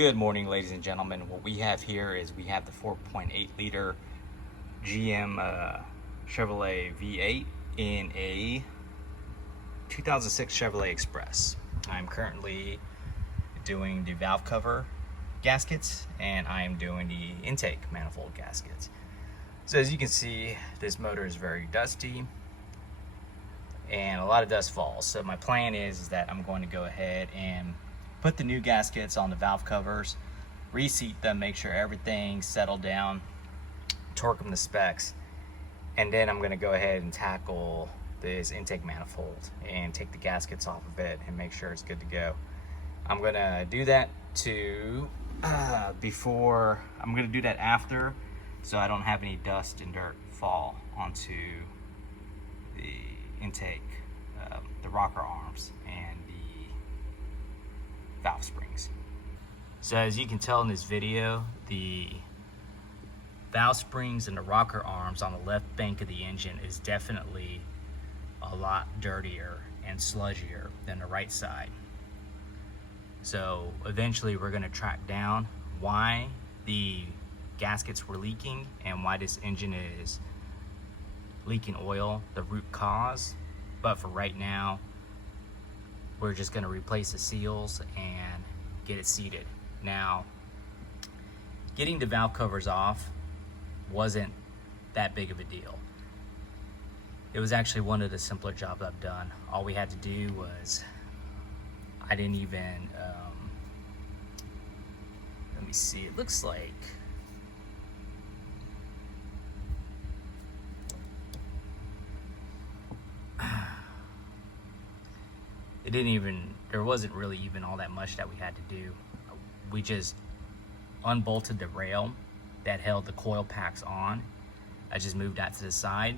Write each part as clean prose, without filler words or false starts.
Good morning, ladies and gentlemen. What we have here is we have the 4.8 liter GM Chevrolet V8 in a 2006 Chevrolet Express. I'm currently doing the valve cover gaskets and I am doing the intake manifold gaskets. So as you can see, this motor is very dusty and a lot of dust falls. So my plan is that I'm going to go ahead and put the new gaskets on the valve covers, reseat them, make sure everything's settled down, torque them to specs, and then I'm going to go ahead and tackle this intake manifold and take the gaskets off of it and make sure it's good to go. I'm going to do that after, so I don't have any dust and dirt fall onto the intake, the rocker arms and the valve springs. So as you can tell in this video, the valve springs and the rocker arms on the left bank of the engine is definitely a lot dirtier and sludgier than the right side. So eventually we're going to track down why the gaskets were leaking and why this engine is leaking oil, the root cause. But for right now, we're just going to replace the seals and get it seated. Now, getting the valve covers off wasn't that big of a deal. It was actually one of the simpler jobs I've done. All we had to do was, I didn't even, let me see, it looks like, there wasn't really even all that much that we had to do. We just unbolted the rail that held the coil packs on. I just moved that to the side.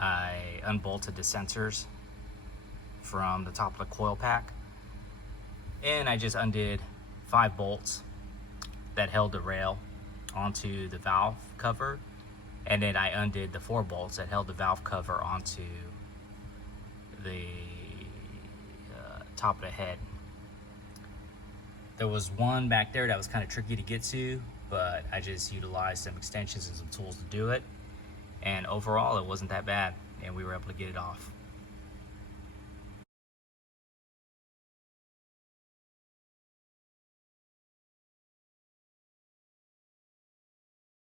I unbolted the sensors from the top of the coil pack. And I just undid 5 bolts that held the rail onto the valve cover. And then I undid the 4 bolts that held the valve cover onto the top of the head. There was one back there that was kind of tricky to get to, but I just utilized some extensions and some tools to do it. And overall, it wasn't that bad, and we were able to get it off.